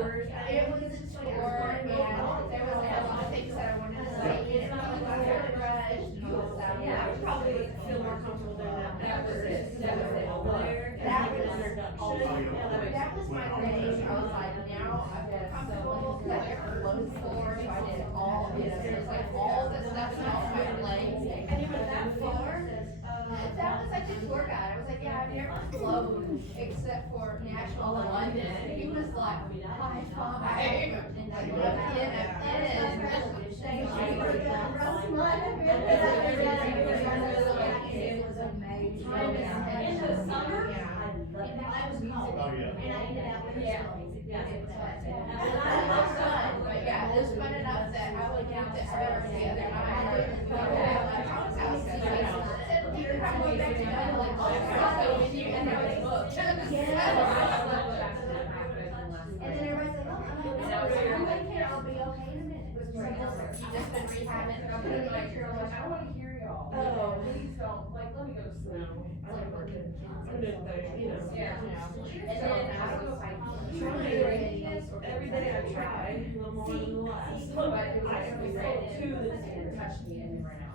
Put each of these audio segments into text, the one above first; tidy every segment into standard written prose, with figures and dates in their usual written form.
tours. It was a tour, and there was like a lot of things that I wanted to say, and I was like, Yeah, I would probably feel more comfortable doing that. That was it. That was it over there. That was introduction. that was my thing. I was like, now I feel comfortable, because I never flown before, so I did all, it was like all the stuff and all my legs. And you went that far? That was like the tour guide. I was like, yeah, I've never flown except for Nashville to London. He was like, high five. And I went up in. It was amazing. In the summer, I was cold. Oh, yeah. And I ended up with Yeah. Yeah. It was fun. But yeah, it was fun enough that I would get to her the other night. We were at my mom's house. And I said, "Do you have to go back to bed?" Like, "Oh, so when you end up with booked." And then everybody's like, oh, I'm here, I'll be okay in a minute. You just been rehabbing. I wanna hear y'all. Oh. Please don't, like, let me go to sleep. I like working. I didn't think, you know. Yeah. And then I don't know if I every day I try a little more than the last. But I actually sold two this year. Touch me and right now.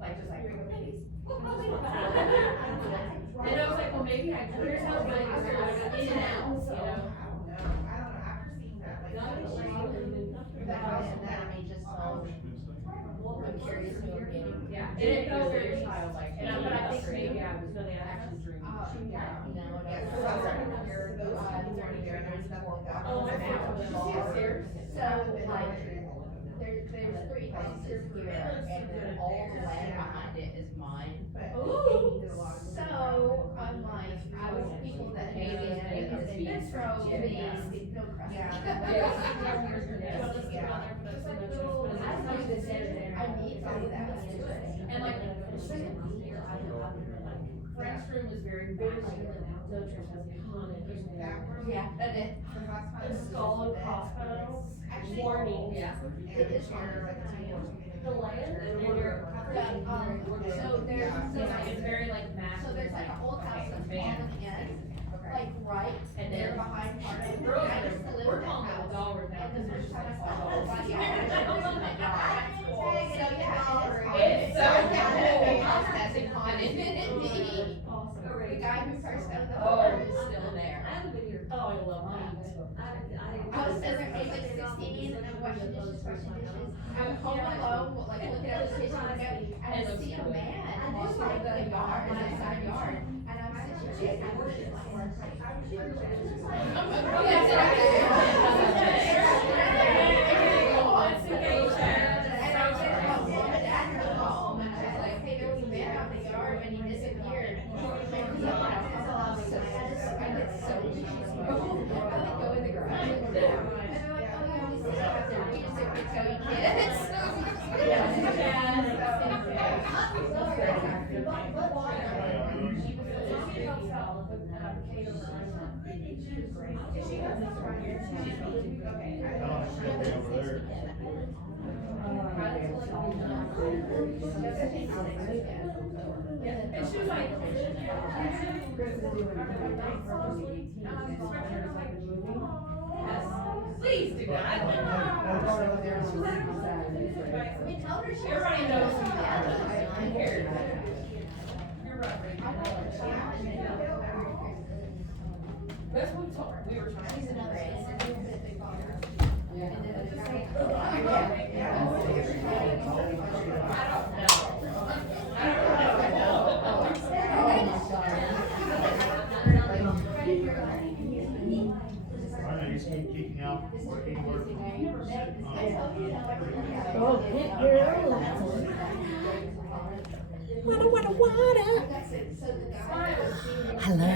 Like, just like, And and I was like, well, maybe I could. There's no way to in and out, you know? I don't know. After seeing that, like, that house and that, I mean, just, I'm curious who I'm getting. Yeah, and it goes for your child, like, and but I think maybe I was really actually dreaming. No, because I was starting to hear those, Oh, I found them all. So, like, there's three houses here, and then all the land behind it is mine. Ooh. So, I'm like, I was people that hate it, and it's throw me, no crust. I need to do that, let's do it. And like, Frank's room is very big. Yeah, that it. The skull and crossbones. Warning. Yeah. It is hard. The land and your. So there's, It's very like massive. so there's like an old house that's on the end, like right, And there then- behind part of it. Girls I used to live we're in that calling it a house. dollar now, And the because first there's time I just saw like the all whole this. body, I was in that yard. So, yeah, It's so yeah, cool. the house has a con in it, indeed. The guy who first owned the Oh, farm is it's still still there. Oh, I love that. I was sitting there at like 16, and I'm washing dishes. I'm home alone, like looking out the kitchen window, and I see a man walking in the yard, in the side yard, and I'm sitting there. And she was like, please do that. Everybody knows who you are. Who cares? You're right, Ray. That's what we were trying to say. Kicking out anywhere from Oh, hit girl. Wada. Hello.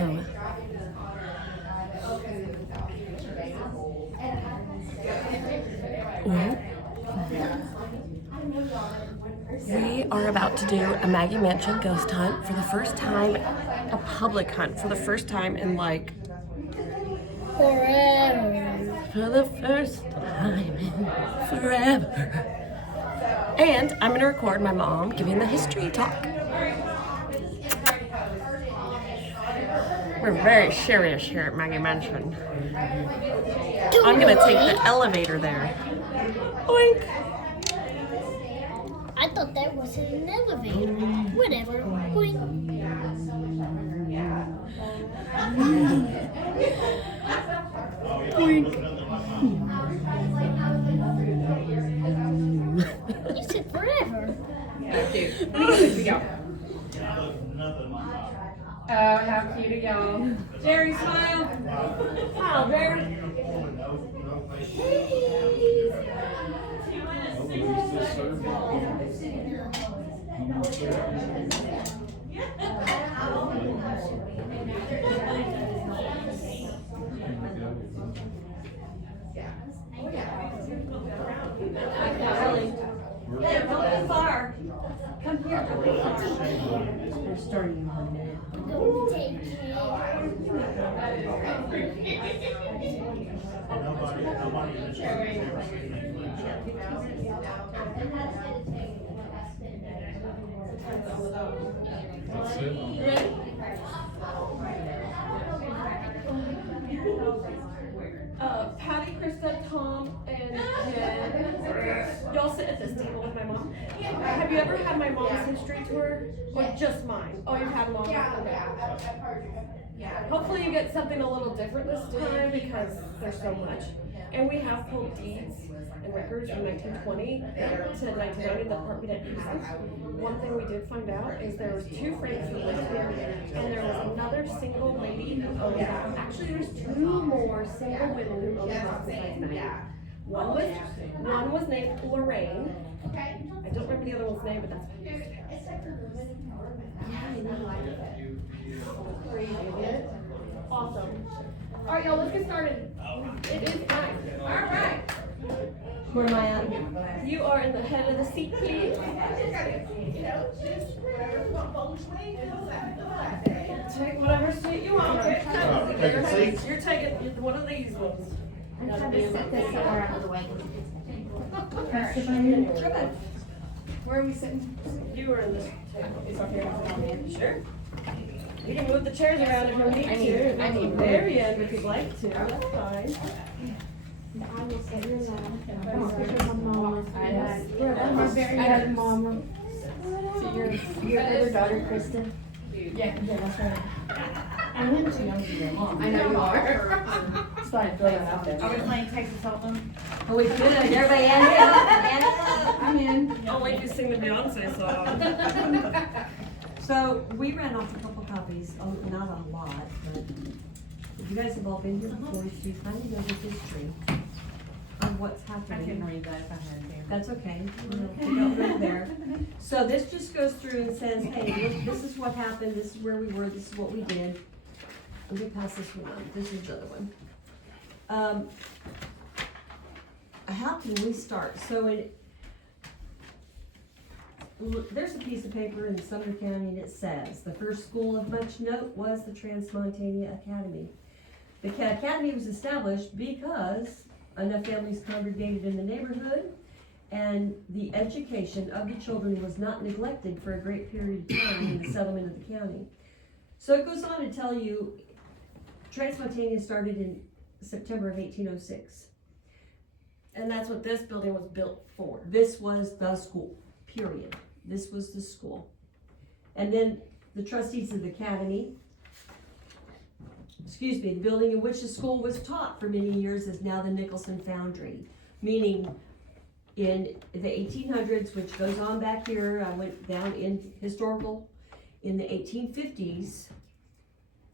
We are about to do a Maggie Mansion ghost hunt for the first time, a public hunt for the first time in like forever. For the first time in forever. And I'm gonna record my mom giving the history talk. We're very serious here at Maggie Mansion. I'm gonna take the elevator there. Oink! I thought that was an elevator. Whatever. Boing. You said forever. Oh, how cute are y'all? Jerry, smile. Smile, Jerry. Hey, don't go far. Come here, don't go far. We're starting in a minute. Don't take it. Nobody in this room has ever seen anything That's it. Ready? Patty, Krista, Tom, and Jen. Y'all sit at this table with my mom. Have you ever had my mom's history tour? Or just mine? Oh, you've had mom? Okay. Hopefully you get something a little different this time because there's so much. And we have pulled deeds and records from 1920 to 1990 the part we didn't have. One thing we did find out is there was 2 friends who lived here, and there was another single lady who owned it. Actually, there's 2 more single women who owned the house besides Maggie. One was named Lorraine. I don't remember the other one's name, but that's awesome. All right, y'all, let's get started. It is time. All right. Where am I at? You are in the head of the seat, please. Take whatever seat you want. Taking seats? You're taking one of these ones. I'm trying to set this somewhere out of the way. Where are we sitting? You are in this table. Sure. You can move the chairs around if you need to. I need Very end if you'd like to. That's fine. I have mama. So your other daughter, Kristen? Yeah, that's right. I'm in too young to be your mom. I know you are. It's fine, throw that out there. Are we playing Texas Hold'em? Oh, we could. Everybody hand it up. Hand it up. I'm in. I'll let you sing the Beyonce song. So we ran off a couple copies, not a lot, but you guys have all been here before, so you kind of know the history of what's I happening. couldn't read that if I had to. That's okay, we don't go there. So this just goes through and says, hey, look, this is what happened, this is where we were, this is what we did. Let me pass this one on, this is the other one. How can we start? So there's a piece of paper in Sumner County and it says, the first school of much note was the Trans-Montana Academy. The academy was established because enough families congregated in the neighborhood and the education of the children was not neglected for a great period of time in the settlement of the county. So it goes on to tell you, Trans-Montana started in September of 1806. And that's what this building was built for. This was the school, period. This was the school. And then the trustees of the academy, the building in which the school was taught for many years is now the Nicholson Foundry. Meaning in the 1800s, which goes on back here, I went down in historical, in the 1850s,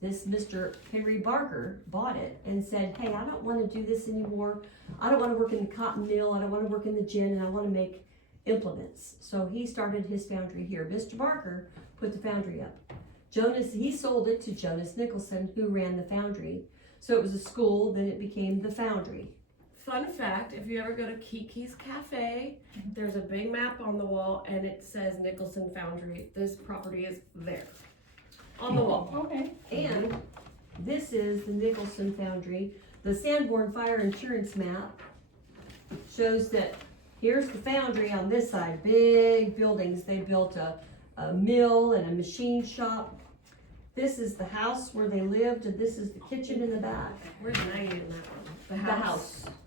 this Mr. Henry Barker bought it and said, hey, I don't want to do this anymore. I don't want to work in the cotton mill. I don't want to work in the gin, and I want to make implements. So he started his foundry here. Mr. Barker put the foundry up. He sold it to Jonas Nicholson, who ran the foundry. So it was a school, then it became the foundry. Fun fact, if you ever go to Kiki's Cafe, there's a big map on the wall and it says Nicholson Foundry. This property is there, on the wall. Okay. And this is the Nicholson Foundry. The Sanborn Fire Insurance map shows that here's the foundry on this side, big buildings. They built a mill and a machine shop. This is the house where they lived, and this is the kitchen in the back. Where's Maggie in that one?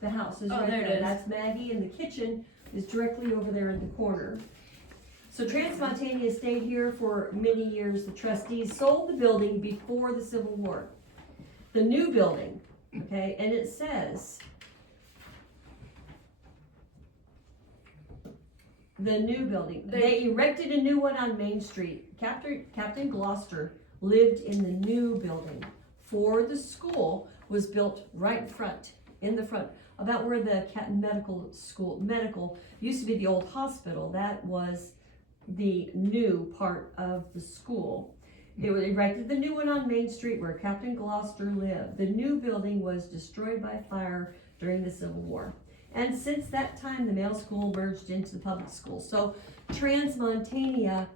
The house is Oh, right there there. it is. That's Maggie, and the kitchen is directly over there in the corner. So Transmontania stayed here for many years. The trustees sold the building before the Civil War. The new building, okay, and it says, the new building, they erected a new one on Main Street. Captain Gloucester lived in the new building. For the school was built right in the front, about where the medical used to be the old hospital. That was the new part of the school. They erected the new one on Main Street where Captain Gloucester lived. The new building was destroyed by fire during the Civil War. And since that time, the male school merged into the public school. So Transmontania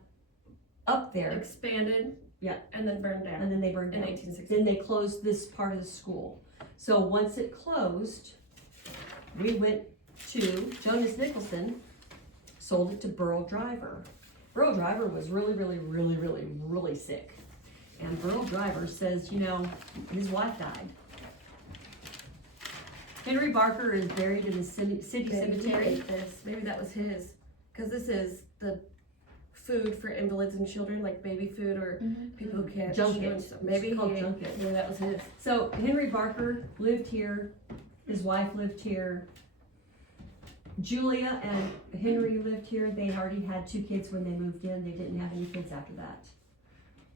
up there Expanded. Yeah. And then burned down. and then they burned In down. 1860. Then they closed this part of the school. So once it closed, we went to Jonas Nicholson, sold it to Burl Driver. Burl Driver was really sick. And Burl Driver says, his wife died. Henry Barker is buried in the city cemetery. Maybe that was his. Because this is the food for invalids and children, like baby food or people who can't. Junket. Maybe It's called junket. Maybe that was his. So Henry Barker lived here. His wife lived here. Julia and Henry lived here. They already had 2 kids when they moved in. They didn't have any kids after that,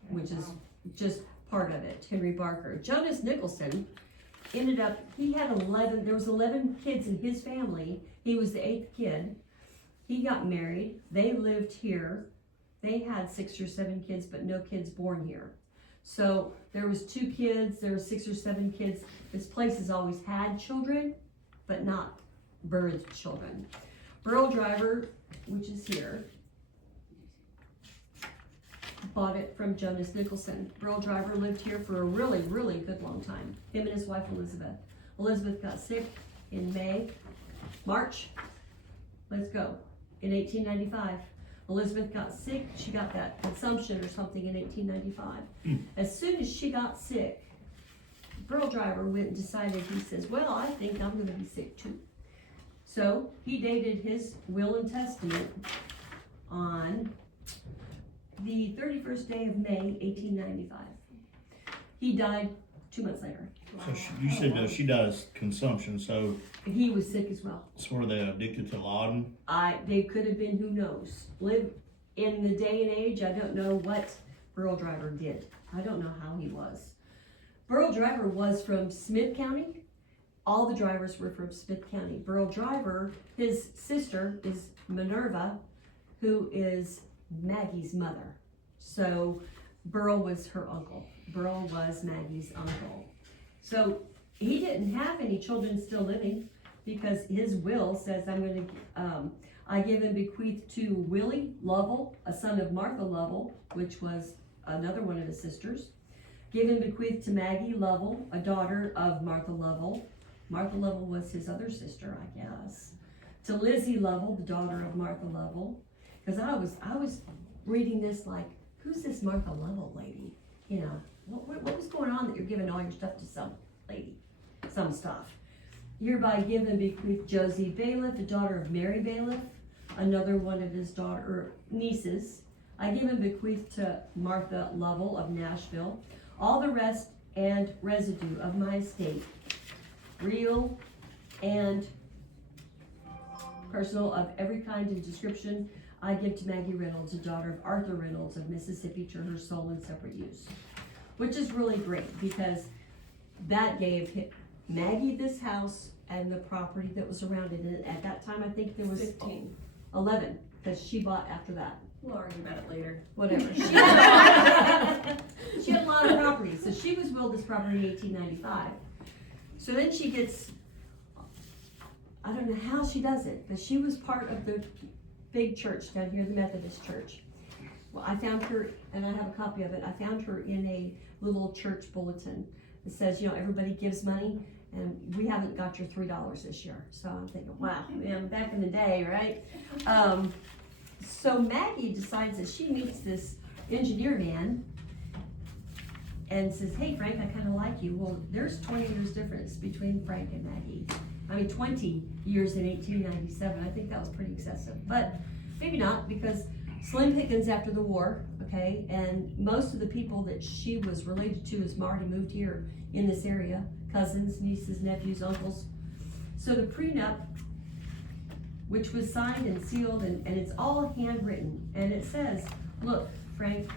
which is just part of it. Henry Barker. Jonas Nicholson ended up, there was 11 kids in his family. He was the 8th kid. He got married. They lived here. They had 6 or 7 kids, but no kids born here. So there was 2 kids, there was 6 or 7 kids. This place has always had children, but not birthed children. Burl Driver, which is here, bought it from Jonas Nicholson. Burl Driver lived here for a really good long time. Him and his wife Elizabeth. Elizabeth got sick in March. Let's go. In 1895. Elizabeth got sick. She got that consumption or something in 1895. As soon as she got sick, Burl Driver went and decided, he says, well, I think I'm going to be sick too. So he dated his will and testament on the 31st day of May, 1895. He died 2 months later. So you said she does consumption, so He was sick as well. were they addicted to laudanum? They could have been, who knows. Live in the day and age, I don't know what Burl Driver did. I don't know how he was. Burl Driver was from Smith County. All the drivers were from Smith County. Burl Driver, his sister is Minerva, who is Maggie's mother. So Burl was her uncle. Burl was Maggie's uncle. So he didn't have any children still living because his will says I give and bequeath to Willie Lovell, a son of Martha Lovell, which was another one of his sisters. Give and bequeath to Maggie Lovell, a daughter of Martha Lovell. Martha Lovell was his other sister, I guess. To Lizzie Lovell, the daughter of Martha Lovell. Because I was reading this like, who's this Martha Lovell lady? What was going on that you're giving all your stuff to some lady? Some stuff. Hereby give and bequeath Josie Bailiff, the daughter of Mary Bailiff, another one of his nieces. I give and bequeath to Martha Lovell of Nashville all the rest and residue of my estate, real and personal, of every kind and description, I give to Maggie Reynolds, a daughter of Arthur Reynolds of Mississippi, to her sole and separate use. Which is really great because that gave Maggie this house and the property that was around it. And at that time, I think there was 11 because she bought after that. We'll argue about it later. Whatever. She had a lot of property. So she was willed this property in 1895. So then she gets, I don't know how she does it, but she was part of the big church down here, the Methodist church. Well, I found her, and I have a copy of it, I found her in a little church bulletin that says, everybody gives money, and we haven't got your $3 this year. So I'm thinking, wow, back in the day, right? So Maggie decides that she meets this engineer man, and says, hey Frank, I kinda like you. Well, there's 20 years difference between Frank and Maggie. I mean, 20 years in 1897, I think that was pretty excessive, but maybe not, because slim pickings after the war, okay, and most of the people that she was related to as Marty moved here in this area, cousins, nieces, nephews, uncles. So the prenup, which was signed and sealed, and it's all handwritten, and it says, look, Frank,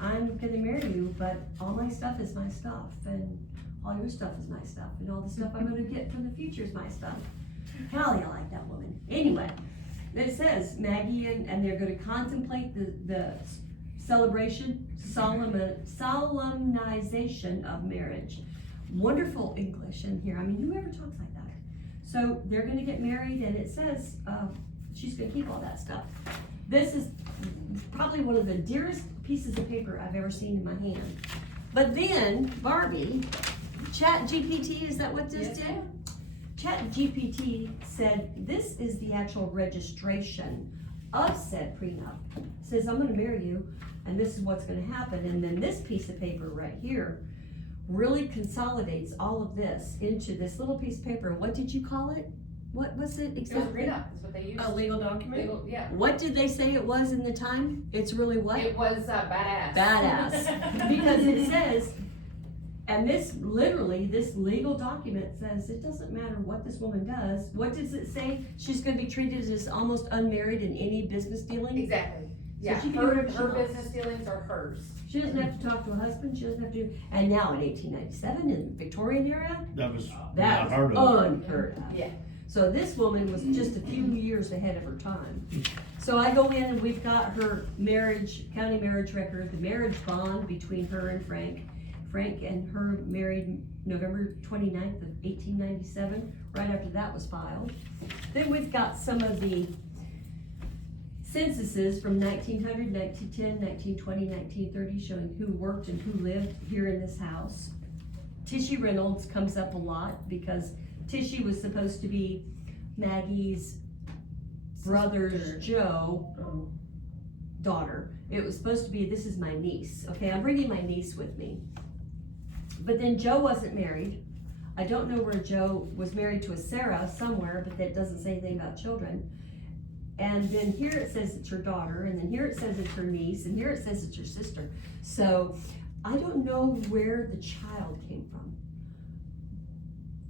I'm gonna marry you, but all my stuff is my stuff, and all your stuff is my stuff, and all the stuff I'm gonna get from the future is my stuff. Golly, I like that woman. Anyway, it says Maggie and they're gonna contemplate the celebration, solemnization of marriage. Wonderful English in here. I mean, whoever talks like that? So they're gonna get married, and it says she's gonna keep all that stuff. This is probably one of the dearest pieces of paper I've ever seen in my hand. But then Barbie, Chat GPT, is that what this did? Chat GPT said this is the actual registration of said prenup. It says I'm gonna marry you, and this is what's gonna happen. And then this piece of paper right here really consolidates all of this into this little piece of paper. What did you call it? What was it exactly? It was prenup, is what they used. A legal document? Legal, yeah. What did they say it was in the time? It's really what? It was badass. Badass. Because it says, and this literally, this legal document says it doesn't matter what this woman does. What does it say? She's gonna be treated as almost unmarried in any business dealing? Exactly. Yeah, she can do her whatever she her wants. business dealings are hers. She doesn't have to talk to a husband, she doesn't have to, and now in 1897, in the Victorian era, That was that not heard was of. unheard of. Yeah. So this woman was just a few years ahead of her time. So I go in and we've got her marriage, county marriage record, the marriage bond between her and Frank. Frank and her married November 29th of 1897, right after that was filed. Then we've got some of the censuses from 1900, 1910, 1920, 1930, showing who worked and who lived here in this house. Tishy Reynolds comes up a lot because Tishy was supposed to be Maggie's brother's Joe daughter. It was supposed to be, this is my niece. Okay, I'm bringing my niece with me. But then Joe wasn't married. I don't know where Joe was married to a Sarah somewhere, but that doesn't say anything about children. And then here it says it's her daughter, and then here it says it's her niece, and here it says it's her sister. So I don't know where the child came from.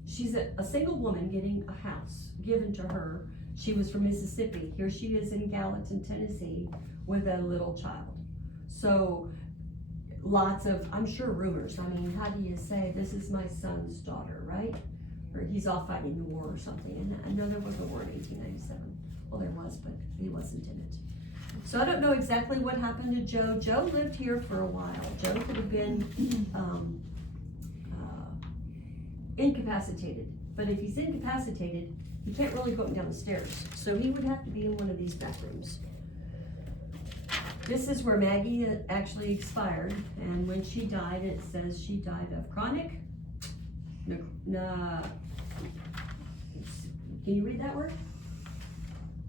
She's a single woman getting a house given to her. She was from Mississippi. Here she is in Gallatin, Tennessee with a little child. So lots of, I'm sure, rumors. I mean, how do you say, this is my son's daughter, right? Or he's off fighting the war or something. And I know there was a war in 1897. Well, there was, but he wasn't in it. So I don't know exactly what happened to Joe. Joe lived here for a while. Joe could have been incapacitated. But if he's incapacitated, he can't really go up and down the stairs. So he would have to be in one of these back rooms. This is where Maggie actually expired. And when she died, it says she died of chronic, can you read that word?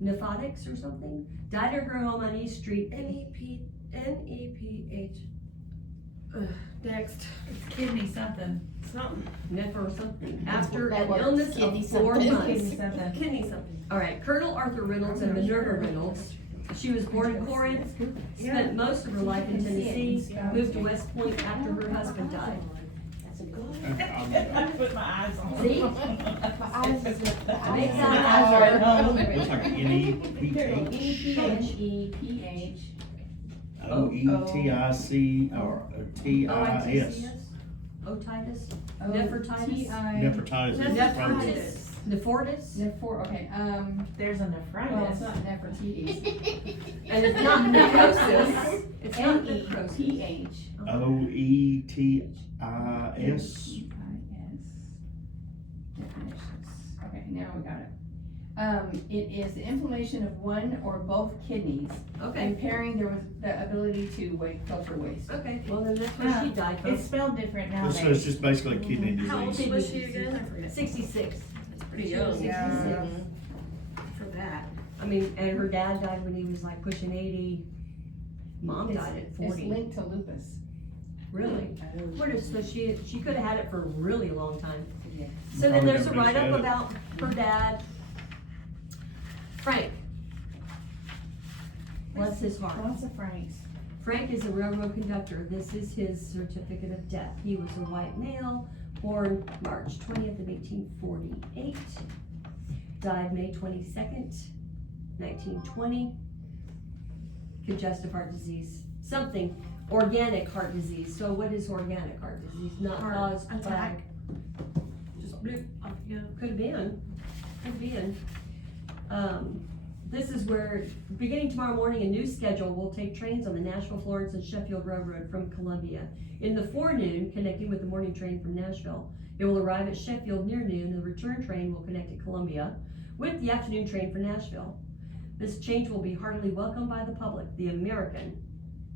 Nephotics or something? Died at her home on East Street. Neph. Next. It's kidney something. Something. Neph or something. After That an works. illness Kidney of 4 something. months. Kidney something. Kidney something. All right, Colonel Arthur Reynolds and Minerva Reynolds. She was born in Corinth, spent most of her life in Tennessee, moved to West Point after her husband died. I put my eyes on it. See? Makes Looks like an N-E-P-H, E-P-H. O-E-T-I-C, or T-I-S. Otitis? Nephritis? Nephritis is probably. Nephritis? Nephritis? Okay, There's a well, it's nephritis. not Nefertiti's. And it's not necrosis. It's not necrosis. N-E-P-H. O-E-T-I-S. Okay, now we got it. It is the inflammation of one or both kidneys, Okay, impairing the ability to filter waste. okay, well then that's where she died from. It's spelled different So it's nowadays. just basically kidney How old disease. was she again? I forget. 66. That's pretty young. Yeah. For that. I mean, and her dad died when he was like pushing 80. Mom died at It's 40. linked to lupus. Really? So she could have had it for a really long time. Yeah. So then there's a Probably write-up never about her dad, Frank. Bless his heart. Lots of Franks. Frank is a railroad conductor. This is his certificate of death. He was a white male, born March 20th of 1848, died May 22nd, 1920. Congestive heart disease, something, organic heart disease. So what is organic heart disease? Not Heart caused attack. by, just bloop, off you go. Could have been. This is where, beginning tomorrow morning, a new schedule will take trains on the Nashville, Florence, and Sheffield Railroad from Columbia. In the forenoon, connecting with the morning train from Nashville, it will arrive at Sheffield near noon, and the return train will connect at Columbia with the afternoon train for Nashville. This change will be heartily welcomed by the public. The American,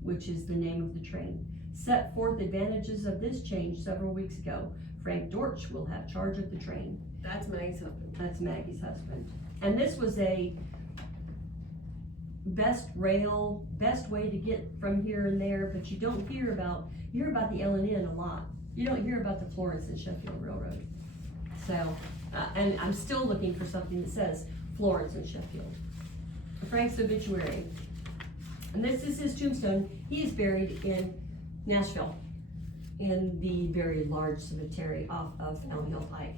which is the name of the train, set forth advantages of this change several weeks ago. Frank Dortch will have charge of the train. That's Maggie's husband. That's Maggie's husband. And this was a best way to get from here and there, but you don't hear about the L&N a lot. You don't hear about the Florence and Sheffield Railroad. So, and I'm still looking for something that says Florence and Sheffield. Frank's obituary. And this is his tombstone. He is buried in Nashville in the very large cemetery off of Elm Hill Pike.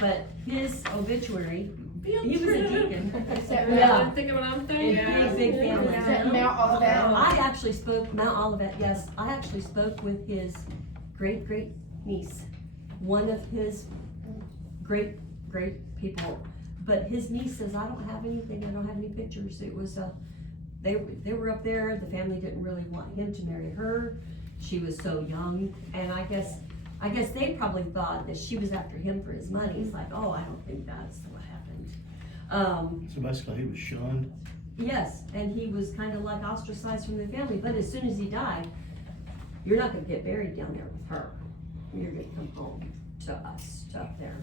But his obituary, he was a deacon. Yeah. Think of what I'm thinking. Big family. Is that Mount Olivet? I actually spoke, Mount Olivet, yes, I actually spoke with his great niece, one of his great people. But his niece says, I don't have anything, I don't have any pictures. It was, they were up there, the family didn't really want him to marry her. She was so young, and I guess they probably thought that she was after him for his money. It's like, oh, I don't think that's what happened. So basically, he was shunned. Yes, and he was kind of like ostracized from the family, but as soon as he died, you're not gonna get buried down there with her. You're gonna come home to us, to up there.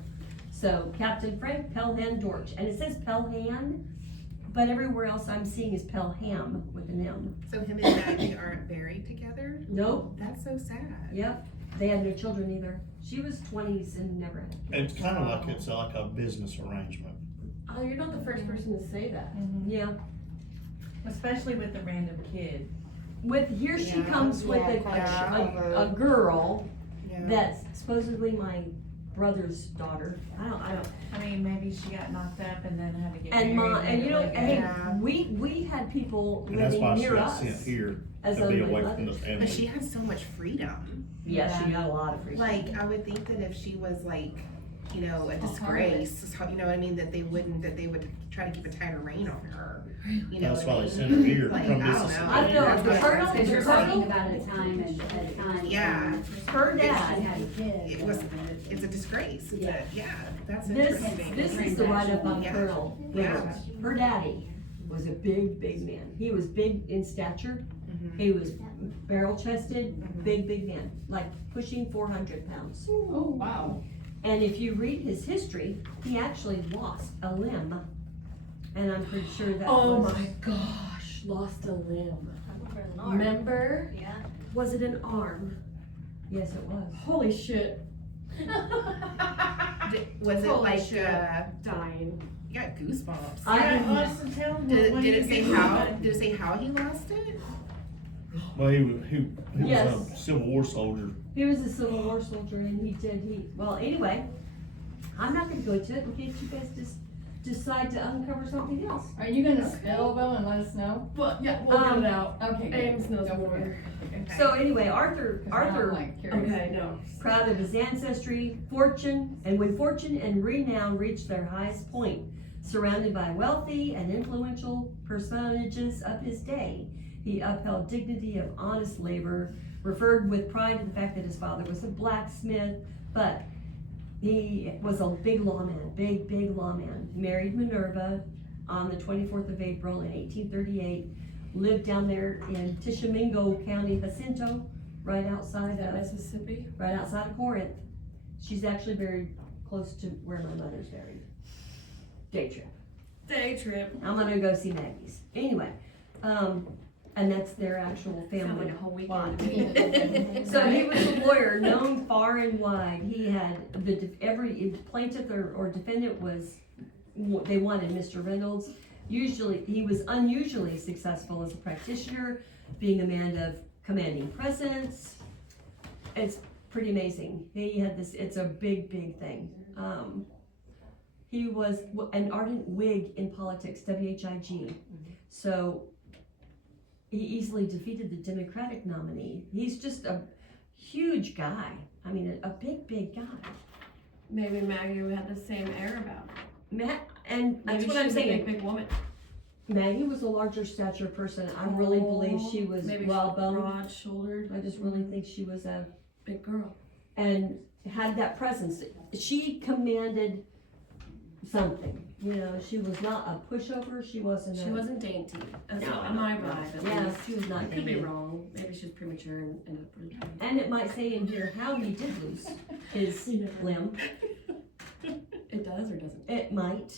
So Captain Frank Pelham Dortch, and it says Pelham, but everywhere else I'm seeing is Pelham with an M. So him and Maggie aren't buried together? Nope, That's so sad. yep, they had no children either. She was 20s and never had kids. It's kind of like it's like a business arrangement. Oh, you're not the first person to say that. Yeah, Especially with the random kid. here she Yeah, comes with yeah, a girl Yeah. that's supposedly my brother's daughter. I don't. I mean, maybe she got knocked up and then had to get And married. and you know, like hey, Yeah. we had people And that's living why she near got us sent here as to be unwed away from the mothers. family. But she had so much freedom. Yeah, she got a lot of freedom. Like, I would think that if she was like, you know, a disgrace, you know what I mean, that they would try to keep a tighter rein on her. You know That's what why I they mean? sent her here Like, from I don't Mississippi. know. I don't know, That's what Colonel- I'm Because you're saying. talking about a time and time. Yeah. Her She dad. had a kid. It was, it's a disgrace. It's a, yeah, that's This interesting. is the write-up on Yeah. Colonel Yeah. Reynolds. Her daddy was a big man. He was big in stature. Mhm. He was barrel-chested, big man, like pushing 400 pounds. Oh, wow. And if you read his history, he actually lost a limb. And I'm pretty sure that Oh was, my gosh, lost a limb. Remember? Remember? Yeah. was it an arm? Yes, it was. Holy shit. Was it Holy like, shit. you got goosebumps. I didn't- Austin, tell them Did what it you say do. how, did it say how he lost it? Well, he was Yes. a Civil War soldier. He was a Civil War soldier and well, anyway, I'm not gonna go into it in case you guys just decide to uncover something else. Are you gonna spill though and let us know? Well, yeah, we'll get it out. Okay, good. Ames knows Go for more. it. So anyway, Arthur, 'Cause now I'm, like, curious. Okay, no. proud of his ancestry, fortune, and when fortune and renown reached their highest point, surrounded by wealthy and influential personages of his day, he upheld dignity of honest labor, referred with pride to the fact that his father was a blacksmith, but he was a big lawman, big lawman. Married Minerva on the 24th of April in 1838, lived down there in Tishomingo County, Jacinto, right outside of Mississippi? Corinth. She's actually buried close to where my mother's buried. Day trip. Day trip. I'm gonna go see Maggie's. Anyway, and that's their actual Sounds family. like a whole plot. weekend to me. So he was a lawyer known far and wide. He had every plaintiff or defendant they wanted Mr. Reynolds. Usually, he was unusually successful as a practitioner, being a man of commanding presence. It's pretty amazing. He had this, it's a big thing. He was an ardent Whig in politics, WHIG. So he easily defeated the Democratic nominee. He's just a huge guy. I mean, a big guy. Maybe Maggie had the same air about her. And that's Maybe what I'm she's a saying. big woman. Maggie was a larger stature person. I really believe she was Maybe well-boned. broad-shouldered. I just really think she was a Big girl. and had that presence. She commanded something. You know, she was not a pushover. She wasn't. She wasn't dainty. That's No, my vibe. At Yeah, least. she was not I could be dainty. wrong. Maybe she was premature and ended up. And it might say in here how he did lose his limb. It does or doesn't. It might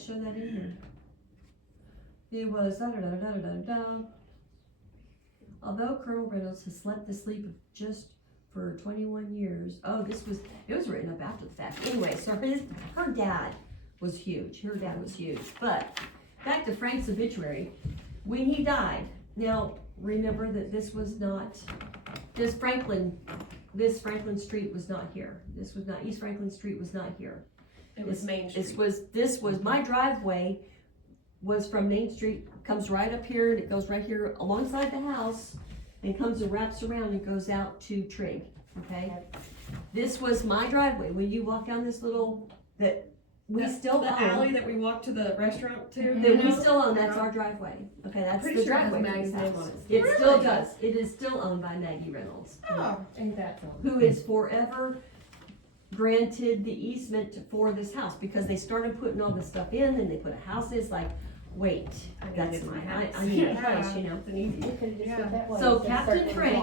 show that in here. He was da. Although Colonel Reynolds has slept the sleep of just for 21 years. Oh, it was written up after the fact. Anyway, so her dad was huge. Her dad was huge. But back to Frank's obituary. When he died, now remember that this Franklin Street was not here. East Franklin Street was not here. It was Main Street. This was my driveway was from Main Street, comes right up here, and it goes right here alongside the house, and comes and wraps around and goes out to Trigg, okay? This was my driveway. When you walk down this little, that we still the own. alley that we walked to the restaurant to. That we still own, that's our driveway. Okay, that's Pretty the sure it has driveway. to Maggie's this name house. on it. It still does. It is still owned by Maggie Reynolds, Oh, Ain't that something? who is forever granted the easement for this house, because they started putting all this stuff in, and they put a house in. It's like, wait, that's my house. I need a place, you know. It's an easy. So Captain Frank,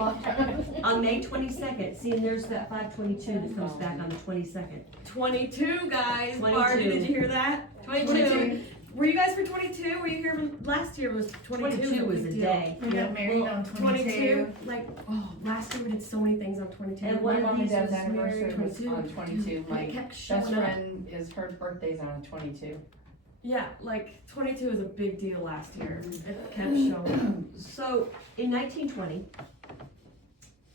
on May 22nd, see, and there's that 522 that comes back on the 22nd. 22, guys. 22. Barney, did you hear that? 22. Were you guys for 22? Were you here when last year was 22? 22 was a big deal. day. We got married on 22. Like, oh, last year we did so many things on 22. And My one of mom and these dad's was anniversary was on 22. And My it kept best showing up. friend her birthday's on 22. Yeah, like 22 was a big deal last year. It kept showing So, in 1920,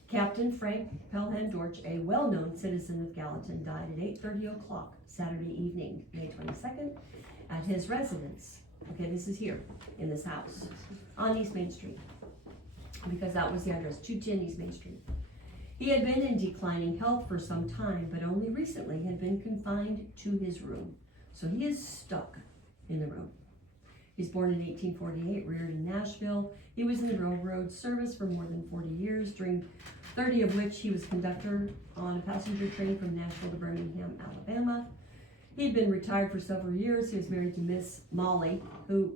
Captain Frank Pelham Dortch, a well-known citizen of Gallatin, died at 8:30 o'clock Saturday evening, May 22nd, at his residence. Okay, this is here, in this house, on East Main Street, because that was the address, 210 East Main Street. He had been in declining health for some time, but only recently had been confined to his room. So he is stuck in the room. He's born in 1848, reared in Nashville. He was in the railroad service for more than 40 years, during 30 of which he was conductor on a passenger train from Nashville to Birmingham, Alabama. He'd been retired for several years. He was married to Miss Molly, who,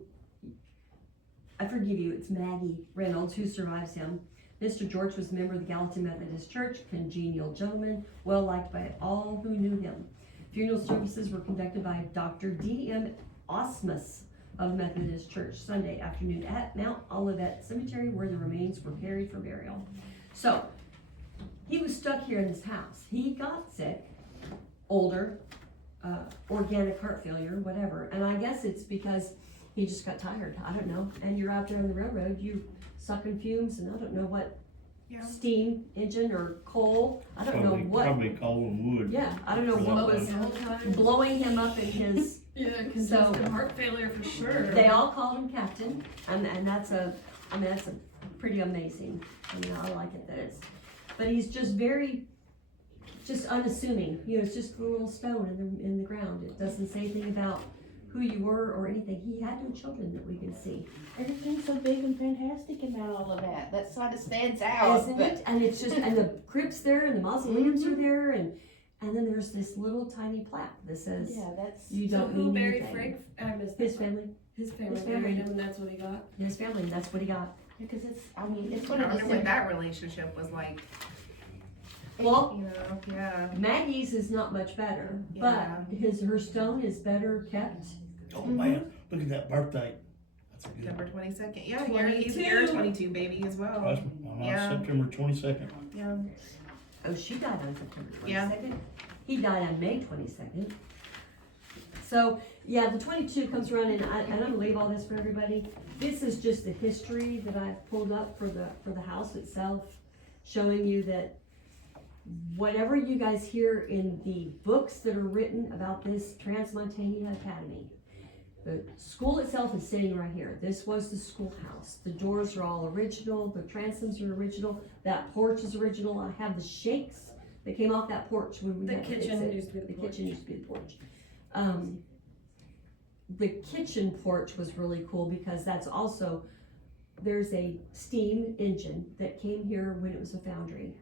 I forgive you, it's Maggie Reynolds, who survives him. Mr. George was a member of the Gallatin Methodist Church, congenial gentleman, well liked by all who knew him. Funeral services were conducted by Dr. D.M. Osmus of the Methodist Church, Sunday afternoon at Mount Olivet Cemetery, where the remains were carried for burial. So, he was stuck here in this house. He got sick, older, organic heart failure, whatever. And I guess it's because he just got tired. I don't know. And you're out there on the railroad, you sucking fumes, and I don't know what steam engine or coal. I don't know what. Probably coal and wood. Yeah, I don't know what was blowing him up in his. Yeah, because So- heart failure for sure. They all called him Captain, and that's a pretty amazing. I mean, I like it that it's, but he's just just unassuming. You know, it's just a little stone in the ground. It doesn't say anything about who you were or anything. He had no children that we can see. Everything's so big and fantastic about all of that. That's why it stands out. Isn't it? And it's just, and the crypt's there, and the mausoleums are there, and then there's this little tiny plaque that says, Yeah, that's. "You So don't who mean buried anything." Frank? I missed His that part. family. His family His family. buried him, and that's what he got. His family. That's what he got. Because it's, I mean, it's I one of those wonder what things. that relationship was like. Well, You know, yeah. Maggie's is not much better, Yeah. but her stone is better kept. Oh man, look at that birthday. September 22nd. Yeah, you're a 22 baby as well. Trust me, I'm on Yeah. September 22nd. Yeah. Oh, she died on September Yeah. 22nd. He died on May 22nd. So, yeah, the 22 comes around, and I'm gonna leave all this for everybody. This is just the history that I've pulled up for the house itself, showing you that whatever you guys hear in the books that are written about this Transmontana Academy, the school itself is sitting right here. This was the schoolhouse. The doors are all original. The transoms are original. That porch is original. I have the shakes that came off that porch when we The had to fix kitchen it. used to be the porch. kitchen used to be the porch. The kitchen porch was really cool because that's also, there's a steam engine that came here when it was a foundry,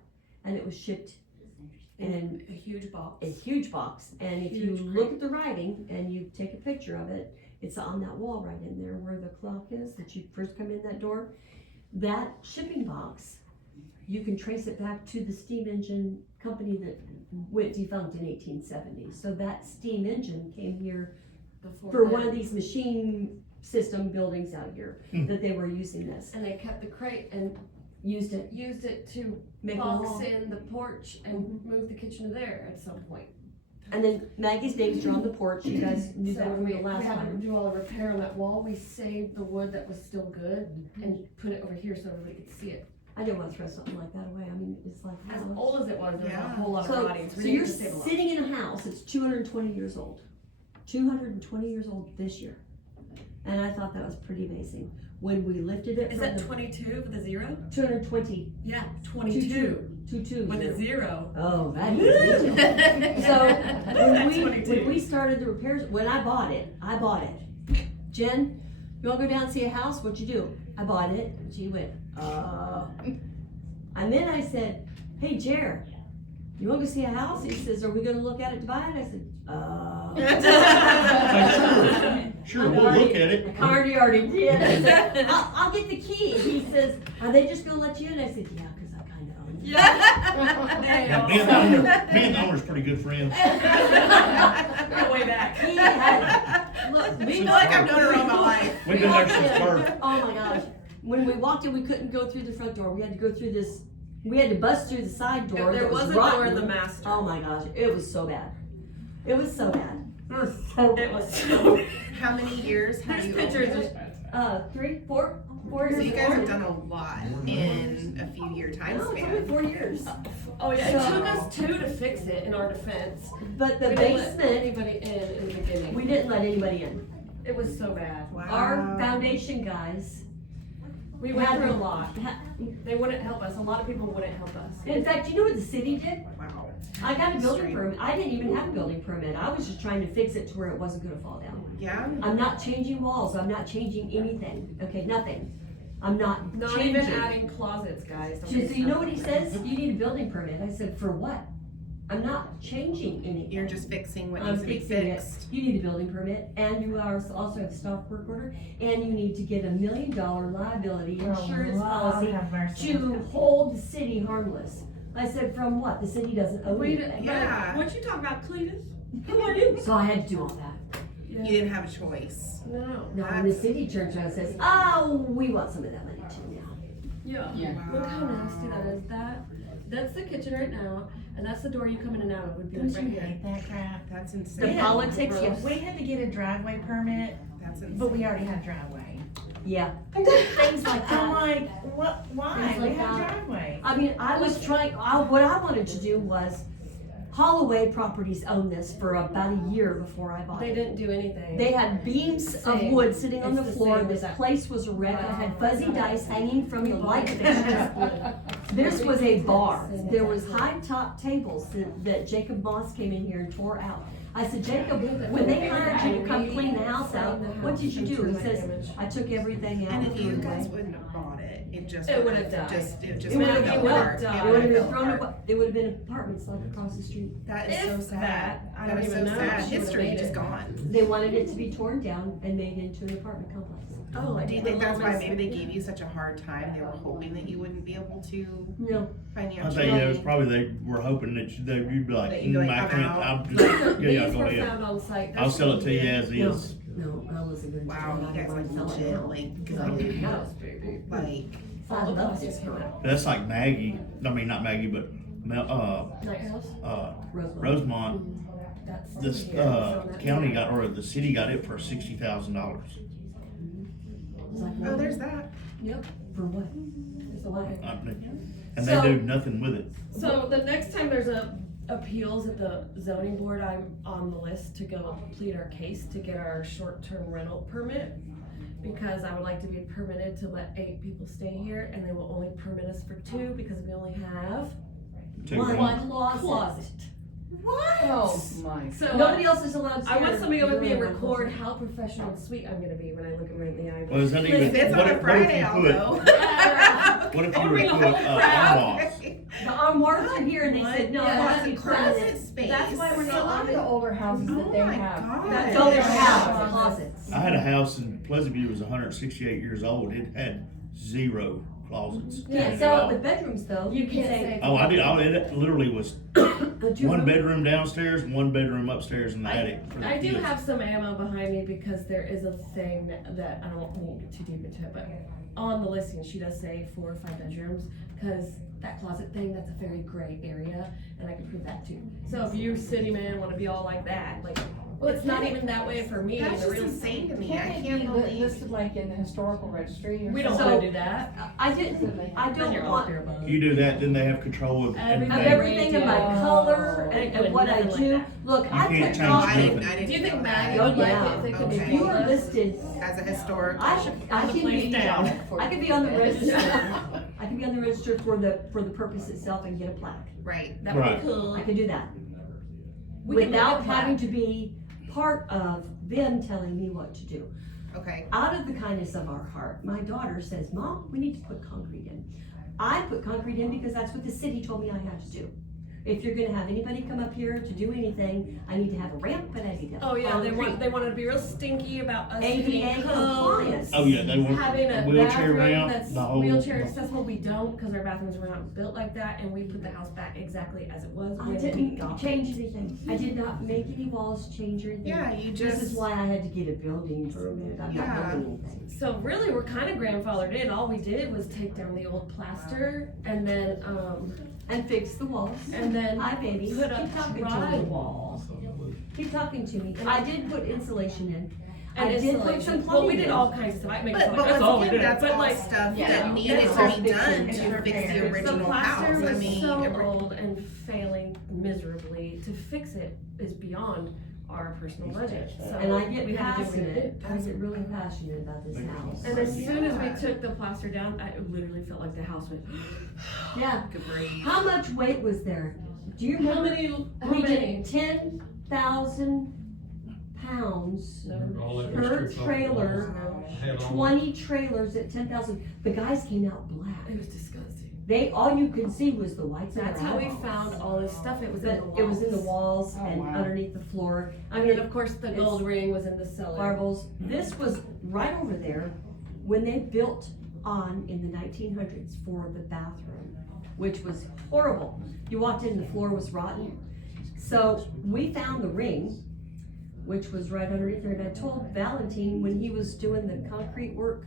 and it was shipped in A huge box. a huge box. And if you Huge look at the writing and you take a picture of it, it's on that wall right in there where the clock is that you first come in that door. That shipping box, you can trace it back to the steam engine company that went defunct in 1870. So that steam engine came here Before for that. one of these machine system buildings out here that they were using this. And they kept the crate and Used it, used it to make a box wall. in the porch and move the kitchen to there at some point. And then Maggie's names are on the porch. You guys knew So that from we the last had to time. do all the repair on that wall. We saved the wood that was still good and put it over here so everybody could see it. I didn't want to throw something like that away. I mean, it's like, As wow. old as it was, there was a Yeah. whole lot of So, rotting. so you're needed to save a lot. sitting in a house that's 220 years old. 220 years old this year. And I thought that was pretty amazing. When we lifted it Is from that the 22 with a zero? 220, Yeah, 22. 22 with a zero. zero. Oh, that is detailed. So That's when 22. we started the repairs, when I bought it. Jen, you wanna go down and see a house? What'd you do? I bought it. And she went, And then I said, hey, Jer, you wanna go see a house? He says, are we gonna look at it to buy it? I said, Sure, we'll look at it. I already did. I said, I'll get the key. He says, are they just gonna let you in? I said, yeah, cause I kinda own it. Yeah, me and the owner's pretty good friends. Go way back. He had, look, we I feel like I've known her all my life. We've been there since birth. Oh my gosh. When we walked in, we couldn't go through the front door. We had to go through this, we had to bust through the side door. There that was a rotten. door in the master. Oh my gosh, it was so bad. It was so bad. It was so. How many years have There's you pictures. owned it? 3, 4 So years. you guys have done a lot in a few year time No, it's only span. 4 years. Oh yeah, it So- took us 2 to fix it in our defense. But the We didn't let basement, anybody in the beginning. we didn't let anybody in. It was so bad. Our foundation guys. We went had- through a lot. They wouldn't help us. A lot of people wouldn't help us. In fact, you know what the city did? Wow. I got a building permit. I didn't even have a building permit. I was just trying to fix it to where it wasn't gonna fall down. Yeah. I'm not changing walls. I'm not changing anything. Okay, nothing. I'm not Not changing. even adding closets, guys. Don't So get you know what he started. says? You need a building permit. I said, for what? I'm not changing anything. You're just fixing what I'm needs to be fixing it. fixed. You need a building permit, and you also have a stop work order, and you need to get $1 million liability insurance policy to hold the city harmless. I said, from what? The city doesn't owe We anything. Yeah. What you talking about, Cletus? Come on in. So I had to do all that. You didn't have a choice. No. No, and the city turns around and says, oh, we want some of that money too now. Yeah. Yeah. Look how nasty that is. That's the kitchen right now, and that's the door you come in and out of. Would be like Don't right you here. hate that crap? That's The insane. politics, yes. We had to get a driveway permit, That's insane. but we already had driveway. Yeah. Things like I'm that. like, what, why? Things We like have that. driveway. I mean, I was trying, what I wanted to do was, Holloway Properties owned this for about a year before I bought They it. didn't do anything. They had beams of Same. wood sitting on the It's the floor, same this as that. place was a wreck, I had fuzzy dice hanging from the light fixture. fixture. This was a bar, there was high top tables that Jacob Moss came in here and tore out. I said, Jacob, when they hired you to come clean the house out, what did you do? He says, I took everything out And and if threw you it guys away. wouldn't have bought it, it just It would would've have died. it just It would would have have fell been, apart. died. it It would have been fell thrown, apart. it would have been apartments like across the street. That is so If sad. that, I That don't is even so know. sad. She would've History made just it. gone. They wanted it to be torn down and made into an apartment complex. Oh, Do you think that's why maybe they gave you such a hard time? They were hoping that you wouldn't be able to No, I financially. think it was probably they were hoping that you'd be like, That you'd be like, I I'm can't, out. I'll just, yeah, These go were ahead. found on site. I'll That's sell what it to you we as did. is. No, I wasn't gonna. Wow, tell you guys like legit, like good, like, I love this one. That's like Maggie, I mean, not Maggie, but, Night House? Rosemont, That's. this, county got, or the city got it for $60,000. oh, there's that. Yep, For what? it's a lot. And they do nothing with it. So the next time there's a appeals at the zoning board, I'm on the list to go plead our case to get our short-term rental permit. Because I would like to be permitted to let 8 people stay here, and they will only permit us for 2 because we only have Two One rooms. closet. What? Oh, my. So Nobody else is allowed to. I want somebody to go with me and record how professional and sweet I'm gonna be when I look them right in the eye. Well, is that even, If it's what on a if Friday, you I'll put, go. what if you were to put, armoires? The armoires are here and they said, no, Yeah, that's that's closet. closet space. That's why we're A not lot on of the the. older houses that they Oh my have. God. That's So their Yeah. house, closets. I had a house in Pleasant View, it was 168 years old, it had 0 closets. Yeah, Dang it so all. the bedrooms though. You can't say- say. Oh, I did, it literally was But you 1 know- bedroom downstairs, 1 bedroom upstairs in the attic for the I do kids. have some ammo behind me because there is a thing that I won't get too deep into it, but on the listing, she does say 4 or 5 bedrooms, because that closet thing, that's a very gray area, and I can prove that too. So if you city man wanna be all like that, like, well, it's not even that way for me, That's the just real. insane to me. I Can't it can't be believe. listed like in the historical registry or We don't So- wanna do that. I Then don't you're want off your boat. You do that, then they have control of Everything. of everything. everything and my Oh. color and what I Nothing like do. that. Look, You I can't put change No, I concrete. didn't, I Do didn't you think know Maggie that. would like yeah. it if it could be Okay. You are pulled? listed, As a historic. I can the place be, down. I can be on the register. I can be on the register for the purpose itself and get a plaque. Right. That would Right. be cool. I can do that. We can Without make a having plaque. to be part of them telling me what to do. Okay. Out of the kindness of our heart, my daughter says, Mom, we need to put concrete in. I put concrete in because that's what the city told me I had to do. If you're gonna have anybody come up here to do anything, I need to have a ramp, but I need to have Oh yeah, they concrete. wanted to be real stinky about us ADA hitting compliance. Oh, yeah, they want having a wheelchair bathroom ramp, that's the whole. wheelchair accessible. We don't, because our bathrooms were not built like that, and we put the house back exactly as it was. I when we didn't got change anything. I did not make any walls change or anything. Yeah, you This is just, why I had to get a building permit. I'm Yeah. not building anything. So really, we're kind of grandfathered in. All we did was take down the old plaster and then And fix the walls. and Hi, baby. put up Keep talking to me. drywall. Keep talking to me. And I did put insulation in. And I did put installation. some Well, we plumbing did in. all kinds of stuff. I make it but sound like that's once all we again, did. that's But all like stuff yeah, that needed it's to all be done fixing to and fix the repairs. original the plaster house. I was mean, so old and failing miserably. To fix it is beyond our personal budget. So And I get we had to do what we passionate, did. I get really passionate about this house. And as soon as we took the plaster down, I literally felt like the house went. Yeah, could breathe. how much weight was there? Do you How remember? many? How We many? did 10,000 pounds All that per restricts on trailer, walls. Head on. 20 trailers at 10,000. The guys came out black. It was disgusting. All you could see was the whites of That's their how we eyeballs. found all this stuff. It was in But the walls. it was in the walls Oh, and wow. underneath the floor. I mean, of course, the It's- gold ring was in the cellar. Marbles. This was right over there when they built on in the 1900s for the bathroom, which was horrible. You walked in, the floor was rotten. So we found the ring, which was right underneath there. And I told Valentine when he was doing the concrete work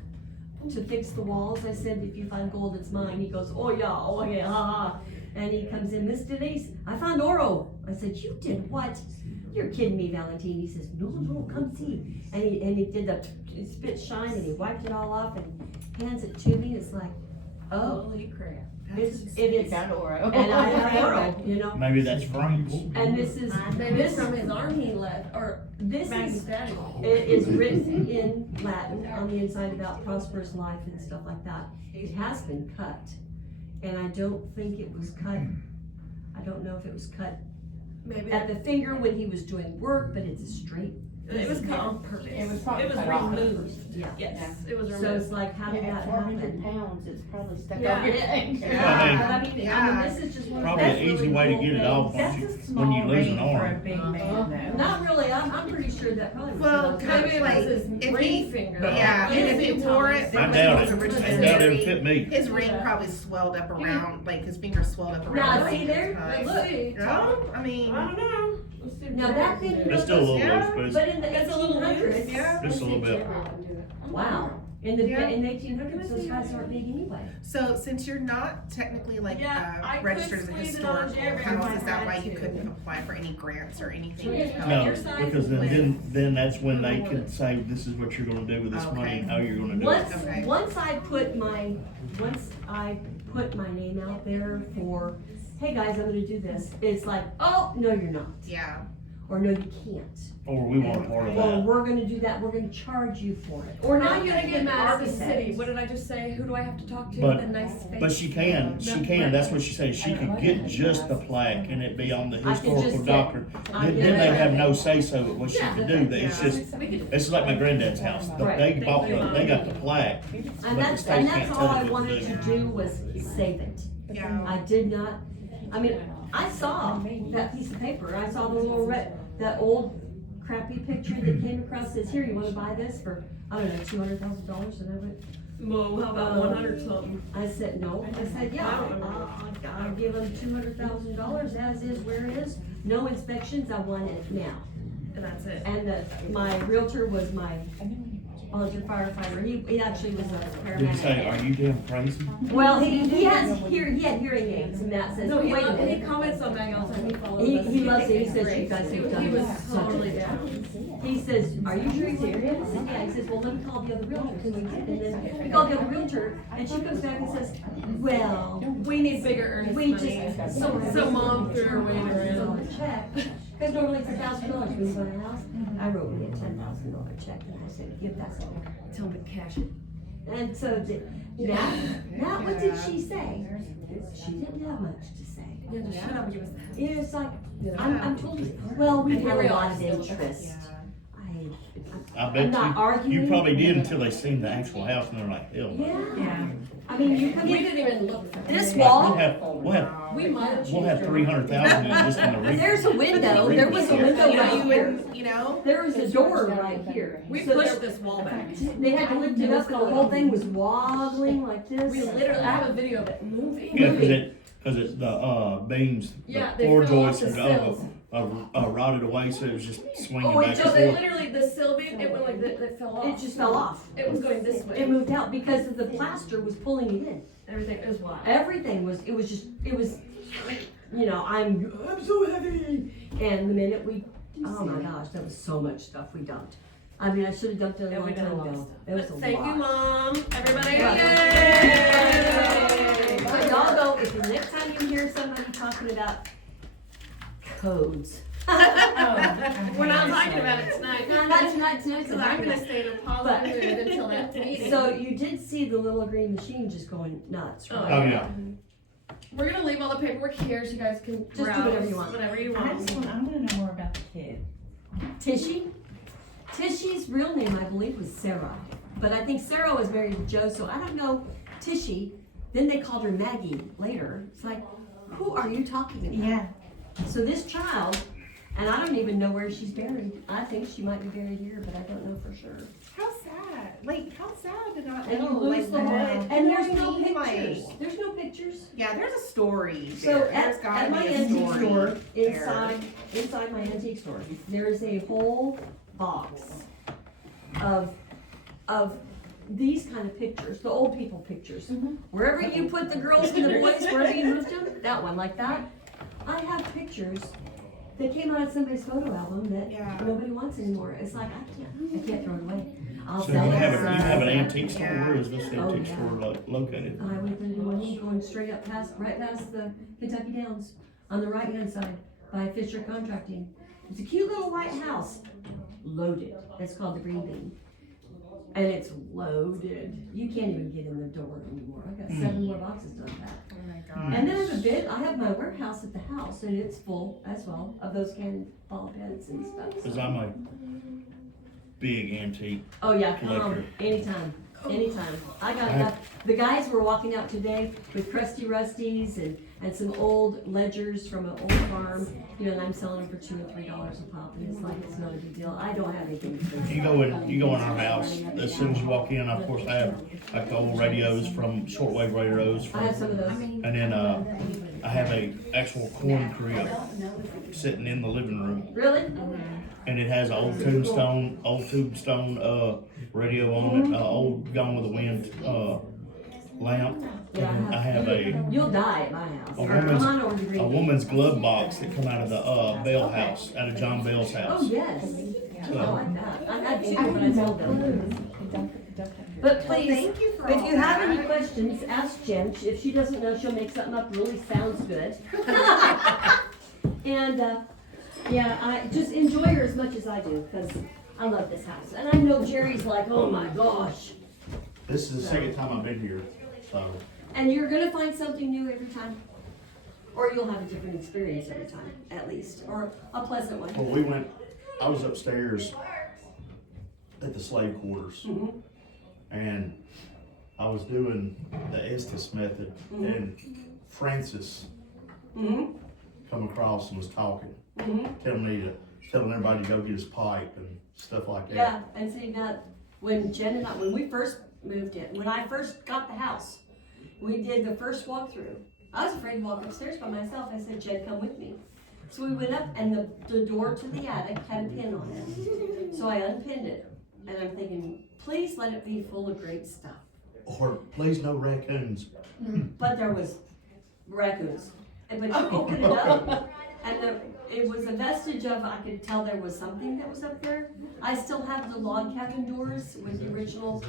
to fix the walls, I said, if you find gold, it's mine. He goes, oh yeah, ha ha. And he comes in, Miss Denise, I found oro. I said, you did what? You're kidding me, Valentine. He says, no, come see. And he did the spit shine and he wiped it all off and hands it to me. It's like, oh, Holy crap. it is. Found oro. And I have oro, you know. Maybe that's Frank's. And this is, Maybe it's from his arm he left, or this Maggie's is, daddy. it is written in Latin on the inside about prosperous life and stuff like that. It has been cut. And I don't think it was cut. I don't know if it was cut Maybe. at the finger when he was doing work, but it's a straight. It was cut on purpose. It was probably It was cut off. removed. Yeah. Yes, it was So removed. it's like, how did Yeah, that at 400 happen? pounds, it's probably stuck Yeah. over your leg. Yeah. But I mean, Yeah. this is just one of Probably those an easy really way to cool get it off things. once you, That's a when you small lose an ring for a arm. big man though. Not really, I'm pretty sure that probably was. Well, not- kind Maybe it like, was his if ring he- finger. Yeah, and if he wore it, I from doubt his it. original I doubt it would surgery, fit me. his ring probably swelled up around, like his finger swelled up around. Now, the see ring there? at the Let's time. see. No, I mean, I don't know. Let's see if Now Jared that can thing do it. It's still a little Yeah. loose, but it's, But in the It's a little 1800s, loose. yeah. just a little bit. Wow. In the, Yeah. in the 1800s, those guys aren't big anyway. So since you're not technically like Yeah, I could registered as a squeeze it on historical Jerry if house, I is that why had you to. couldn't apply for any grants or anything? No, because then that's when they can say, this is what you're gonna do with this money, Okay. and how you're gonna do Once, it. Okay. once I put my name out there for, hey guys, I'm gonna do this, it's like, oh, no, you're not. Yeah. Or no, you can't. Or we want a part of Or that. we're gonna do that, we're gonna charge you for it. Or Now not you're gonna get mad at the architect. city. What did I just say? Who do I have to talk to? But- The nice face. But she can, that's what she said, she could get just the plaque and it be on the I could historical just doctrine. I Then could they just- have no say-so at what she Yeah. could do, that it's just, it's like my granddad's house, Right. they bought they got the plaque, And but the that's, state and can't that's tell all I them what wanted to to do. do was save it. Yeah. I did not, I mean, I saw that piece of paper, I saw the little that old crappy picture that came across, says, here, you wanna buy this for, I don't know, $200,000, and I went, Whoa, how about 100 something? I said, no, I said, yeah, I'll give them $200,000 as is where it is, no inspections, I want it now. And that's it. And my realtor was my volunteer firefighter, he actually was a Did you say, paramedic. are you damn crazy? Well, he had hearing aids, and that says, No, wait a he minute. comments on Maggie all the time. He follows He, us. he loves it, he says, you guys He have was done such totally a down. He says, are you sure he's serious? I said, yeah, he says, well, let me call the other realtor, and we did, and then we called the other realtor, and she comes back and says, well, We need bigger earnest we money. just, So mom threw her weight around. on the check, because normally it's $1,000 when you buy a house, I wrote me a $10,000 check, and I said, give that to him. Tell him to cash it. And so, now, what did she say? She didn't have much to say. Yeah, just shut up and give us the head. It's like, I'm totally, well, we And here have we a are lot of still. interest. I I'm bet not arguing. you probably did until they seen the actual house and they're like, hell no. Yeah, I mean, you come We in, didn't even look for this it. wall, We might have We'll have changed 300,000 in just in the re- there's a window, there was a window You know, right you here. wouldn't, you know? There was a door right here. We So pushed this wall back. they had to lift it up, and the whole thing was wobbling like this. We literally, I have a video of it moving. Yeah, cause it, the beams, the Yeah, they floor fell off joists the and sills. rotted away, so it was just swinging Oh, it back So and they forth. literally, the sill beam, it went like, it fell off. It just fell off. It was going this way. It moved out because of the plaster was pulling it in. Everything, it was wild. Everything was, it was, you know, I'm so heavy. And the minute oh my gosh, there was so much stuff we dumped. I mean, I should have dumped it a Yeah, long we did a time lot of ago. stuff. It was But a thank you, lot. Mom. Everybody, Yay! yay! But y'all go, if the next time you hear somebody talking about codes. We're not talking about it tonight. No, not tonight, Because I'm gonna stay in a positive mood until that meeting. So you did see the little green machine just going nuts, right? Oh, yeah. We're gonna leave all the paperwork here so you guys can do browse whatever you want. whatever you I want. wanna know more about the kid. Tishy? Tishy's real name, I believe, was Sarah. But I think Sarah was married to Joe, so I don't know Tishy. Then they called her Maggie later. It's like, who are you talking about? Yeah. So this child, and I don't even know where she's buried. I think she might be buried here, but I don't know for sure. How sad. Like, how sad to not And know, you lose like, the what- whole, and there's you know no what I mean? pictures. Like, There's no pictures. yeah, there's a story So there. There's at gotta my be a antique story store, there. inside my antique store, there is a whole box of these kind of pictures, the old people pictures. Wherever you put the girls and the boys, wherever you moved them, that one, like that. I have pictures that came out of somebody's photo album that Yeah. nobody wants anymore. It's like, I can't throw it away. I'll So sell you it. have an antique store, Yeah. where is this Oh, antique yeah. store located? I went into one going straight up right past the Kentucky Downs, on the right-hand side, by Fisher Contracting. It's a cute little white house, loaded. It's called the Green Bean. And it's loaded. You can't even get in the door anymore. I got 7 more boxes to unpack. Oh my gosh. And then I have my warehouse at the house, and it's full as well of those cannonball pens and stuff. Cause I'm a big antique. Oh yeah, Collector. anytime. I got enough. The guys were walking out today with crusty rusties and some old ledgers from an old farm, you know, and I'm selling them for $2 or $3 a pop, and it's like, it's not a big deal. I don't have anything expensive. You go in our house, as soon as you walk in, of course, I have like the old radios from shortwave radios I from, have some of those. and then, I have a actual corn crib sitting in the living room. Really? and it has an old tombstone radio on it, old Gone with the Wind, lamp. And I have You'll die at my house. a Or come woman's, on over to Green. a woman's glove box that come out of the, Bell house, out of John Bell's Oh, house. yes. So- I like that. I had two, but I told them. But please, Thank you for if all you have that. any questions, ask Jen. If she doesn't know, she'll make something up really sounds good. And, yeah, I just enjoy her as much as I do, because I love this house. And I know Jerry's like, oh my gosh. This is the second time I've been here, so. And you're gonna find something new every time. Or you'll have a different experience every time, at least, or a pleasant Well, one. I was upstairs at the slave quarters, Mhm. and I was doing the Estes method, and Francis Mhm. come across and was talking, Mhm. telling everybody to go get his pipe and stuff like that. Yeah, and see that, when Jen and I, when we first moved in, when I first got the house, we did the first walkthrough. I was afraid to walk upstairs by myself. I said, Jen, come with me. So we went up and the door to the attic had a pin on it. So I unpinned it. And I'm thinking, please let it be full of great stuff. Or please no raccoons. But there was raccoons. But you open it up and it was a vestige of, I could tell there was something that was up there. I still have the log cabin doors with the original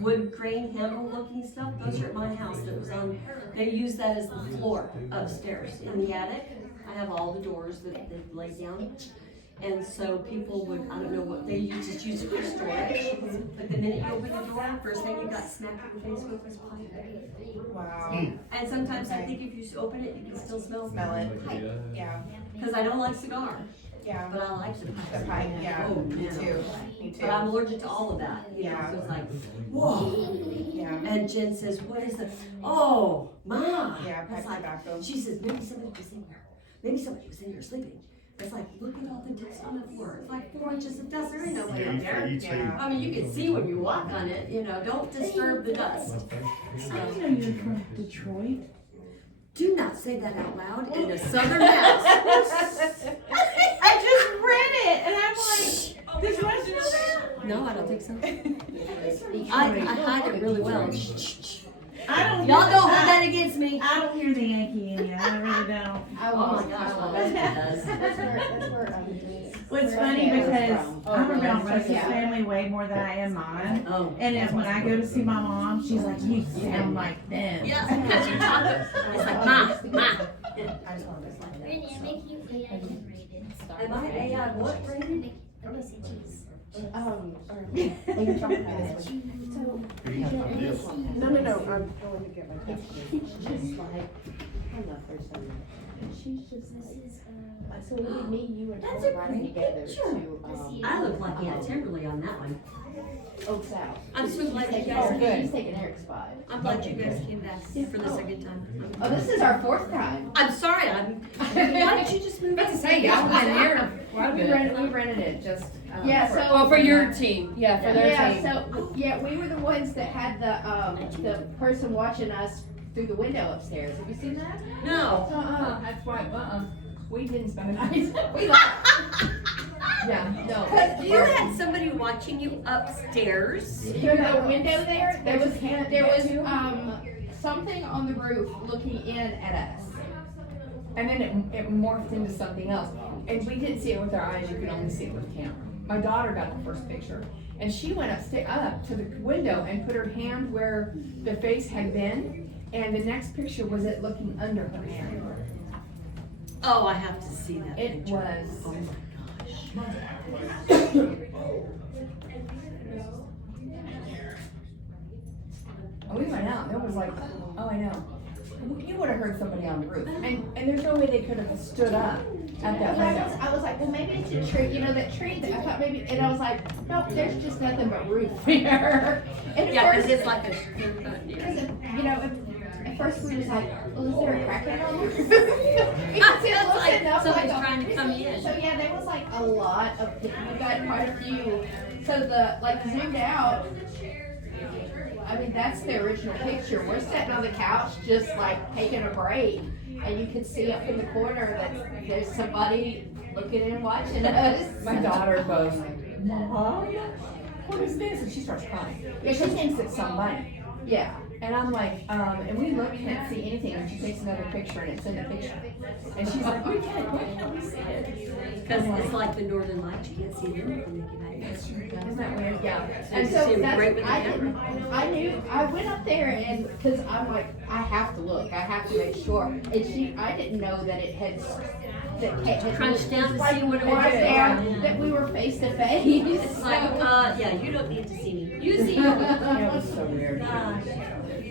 wood crane handle looking stuff. Those are at my house that was on, they use that as the floor upstairs in the attic. I have all the doors that they laid down. And so people would, I don't know what, they just use it for storage. But the minute you open the door, first thing you got smacked in the face with was pipe. Wow. And sometimes I think if you open it, you can still smell It. pipe. Yeah, Because I don't like cigar, yeah. but I like the The pipe. pipe, yeah, Oh, me man. too, me But I'm too. allergic to all of that, you know, Yeah. so it's like, whoa. Yeah, And Jen says, what is the, oh, Ma. yeah, It's pipe like, tobacco. she says, maybe somebody was in here. Maybe somebody was in here sleeping. It's like, look at all the dust on the floor. It's like 4 inches of dust. There ain't nobody up there. You too. Yeah. I mean, you can see when you walk on it, you know, don't disturb the dust. I didn't know you were from Detroit. Do not say that out loud in a southern house. I just read it and I'm like, this wasn't No, I don't think so. I hide it really well. I don't Y'all don't hold that against me. I don't hear the Yankee in you. I really don't. Oh my gosh, my husband does. Well, it's funny because I'm around Russ's family way more than I am mine. Oh. And then when I go to see my mom, she's like, you sound like them. Yeah, because you talk, it's like, Ma. Brittany, I'm making you AI generated. Am I AI what, Brandon? No, I'm going to get my. It's just like, I love her so much. She's just like, so it would be me, you, and That's her a riding great together picture. to, I look like Aunt Timberly on that one. Oak South. I'm so glad you Oh, guys came. she's taking Eric's spot. I'm glad you guys came back for the second time. Oh, this is our 4th time. I'm sorry, why did you just move? But to say, y'all been there quite a We bit. rented it just. Yeah, so. Oh, for your team, yeah, for their Yeah, team. so, yeah, we were the ones that had the person watching us through the window upstairs. Have you seen that? No. That's why, we didn't spend the night. We left. Yeah, no. You had somebody watching you upstairs? Through the window there was something on the roof looking in at us. And then it morphed into something else. And we didn't see it with our eyes, you could only see it with camera. My daughter got the first picture, and she went up to the window and put her hand where the face had been, and the next picture was it looking under her hand. Oh, I have to see that It picture. was. Oh my gosh. And we went out, and it was like, oh, I know. You would have heard somebody on the roof, and there's no way they could have stood up at that window. I was like, well, maybe it's a tree, that tree that I thought maybe, and I was like, nope, there's just nothing but roof here. And at Yeah, first, because it's like a. at first we was like, well, is there a crackhead on there? Because it looks Like enough somebody's like trying to come in. So yeah, there was like a lot of, we got quite a few. So zoomed out, I mean, that's the original picture. We're sitting on the couch just like taking a break. And you can see up in the corner that there's somebody looking and watching us. My daughter goes, Mom, what is this? And she starts crying. Yeah, she thinks it's somebody. Yeah. And I'm like, and we look, can't see anything, and she takes another picture, and it's in the picture. And she's like, why can't we see it? Because it's like the northern lights, you can't see them with the naked eye. Isn't that weird? Yeah. And you so see 'em that's, great with the I camera. didn't, I knew, I went up there and, cause I'm like, I have to look, I have to make sure. And I didn't know that it had, that Kate had. Crunched down to like, see what it crunched was. down, that we were face to face. It's like, yeah, you don't need to see me. You see me. Yeah, it was so weird. Gosh.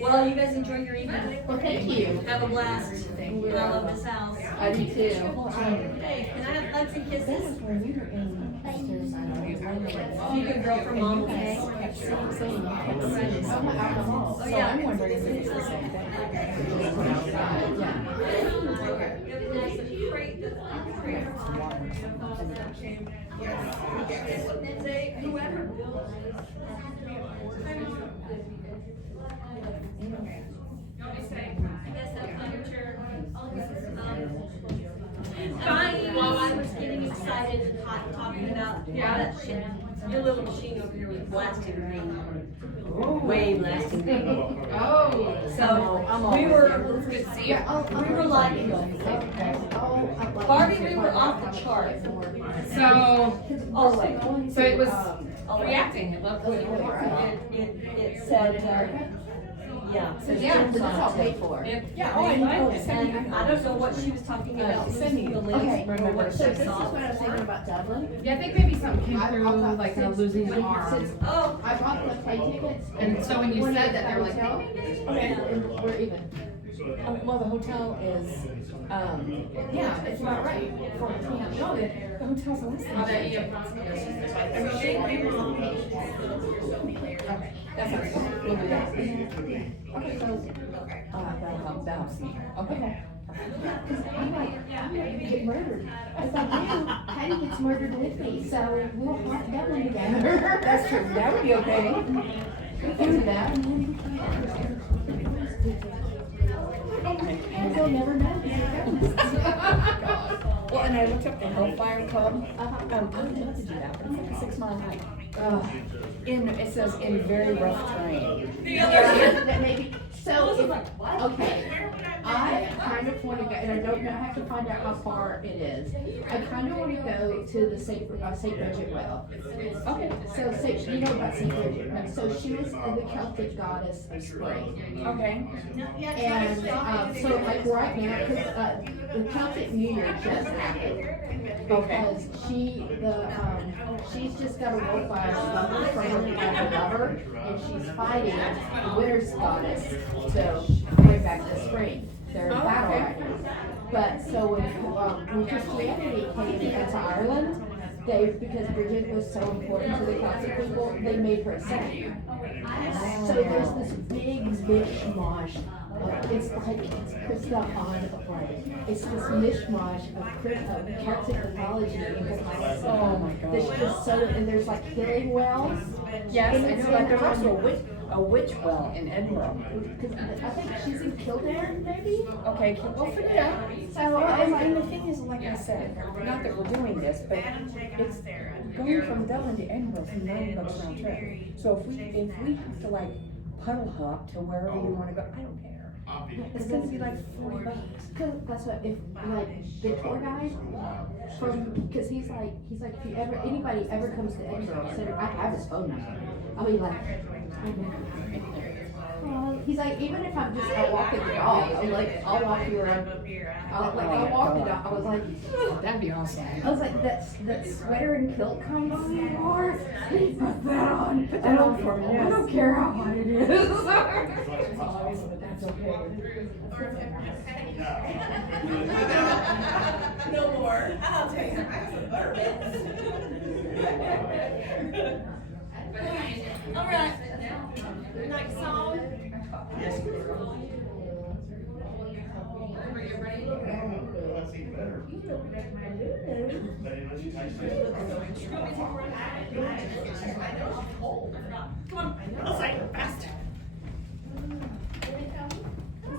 Well, you guys enjoy your evening. Well, thank you. Have a blast. Thank you. I love this house. I do too. Hey, can I have hugs and kisses? When we were in upstairs, You can grow from mom, okay? kept saying, alcohol. Oh, So yeah. I'm wondering if it's the same thing. Fine, while I was getting excited and hot talking about all that shit, your little machine over here was blasting green. Way blasting green. Oh. So, we were, we were like, Barbie, we were off the chart. All the way. So it was reacting. It said, yeah. Yeah, but it's all paid for. Yeah, oh, I know. And I don't know what she was talking about, Send me the the link, Okay, or what so she this is saw. what I was thinking about Dublin. Yeah, I think maybe something came I through, thought like since- losing an when- arm. since Oh, I bought the plane tickets. And so when you When said I that, they were like, hotel, and we're even. Well, the hotel is, yeah, it's about right for the camp. No, the hotel's less than. That's all right. We'll do that. Okay, so, that helps me. Okay. I'm like, get murdered. It's like, yeah, Patty gets murdered with me, so we'll haunt Dublin together. That's true, that would be okay. We can do that. And they'll never know. Well, and I looked up the Hellfire Club. Uh-huh. I would love to do that, but it's like a 6 mile hike. It says in very rough terrain. That maybe, so, okay, I kind of want to go, and I don't know, I have to find out how far it is. I kind of want to go to the St. Bridget well. Okay, so you know about St. Bridget, right? So she was the Celtic goddess of spring. Okay. And, so like right now, cause, the Celtic New Year just happened. Because she's just got a wolf by a slumber from her lover, and she's fighting the winter's goddess to bring back the spring. They're in battle right now. But so when Christianity came into Ireland, because Bridget was so important to the Celtic people, they made her a saint. So there's this big mishmash. It's Krista on a plane. It's this mishmash of Celtic mythology and Catholicism. Oh my God. There's just so, and there's like healing wells. Yes, And I it's know, like in, there's also a witch well in Edinburgh. Cause I think she's in Kildare, maybe? Okay, we'll figure it out. So I was And the like, thing is, like I said, not that we're doing this, but it's going from Dublin to Edinburgh for $90 round trip. So if we have to like puddle hop to wherever we wanna go, I don't care. It's gonna be like $40. cause that's what, if, like, the tour guide cause he's like, if you ever, anybody ever comes to Edinburgh, so I have his phone number. I'll be like, he's like, even if I'm just out walking the dog, I'm like, I'll walk you around. I'll walk the dog. I was like, That'd be awesome. I was like, that sweater and kilt comes on anymore. Put that on. Put that on for me. I don't care how hot it is. That's okay. No more. I'll tell you, I have some bourbons. all right. Next song. Come on, outside, fast.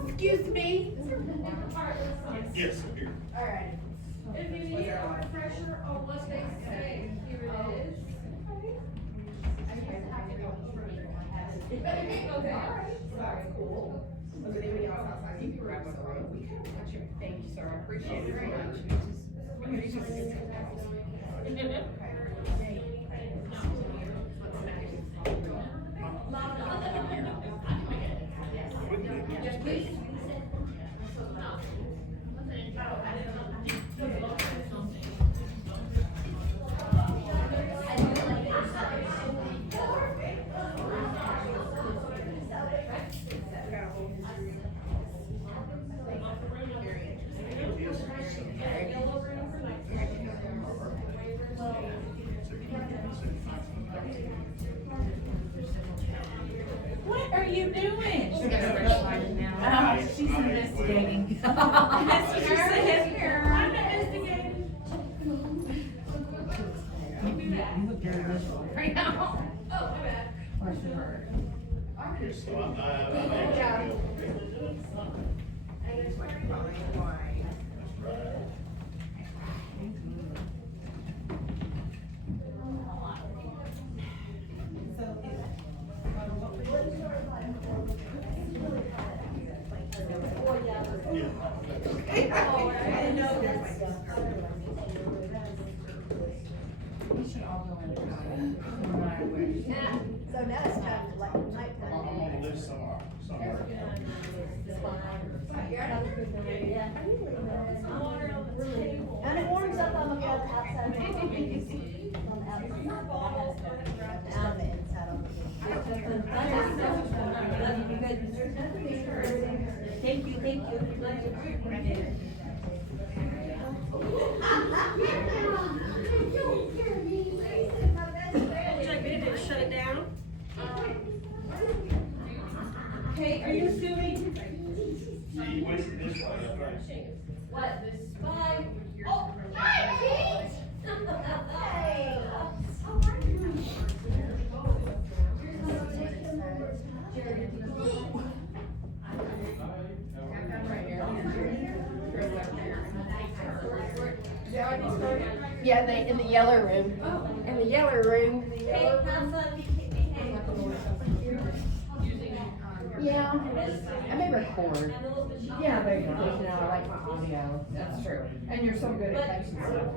Excuse me. Yes, here. Alright. If you need a refresher on what they say, here it is. Okay, alright. Sorry, cool. Was there anybody else outside you can grab one for you? Thank you, sir. I appreciate it very much. What are you doing? She's got a red light now. Oh, she's investigating. That's what she said. I'm investigating. Right now. Oh, my bad. So I actually We should all go in. So now it's time to like nighttime. I'm gonna live somewhere. And it warms up on the outside. On the outside. On the inside of Thank you. Would you like me to shut it down? Hey, are you assuming? He went this way, I think. What? Bye. Oh, hi, Pete! Hey. Yeah, in the yellow room. In the yellow room. Yeah, I may record. Yeah, there you go. You know, I like my audio. That's true. And you're so good at catching stuff.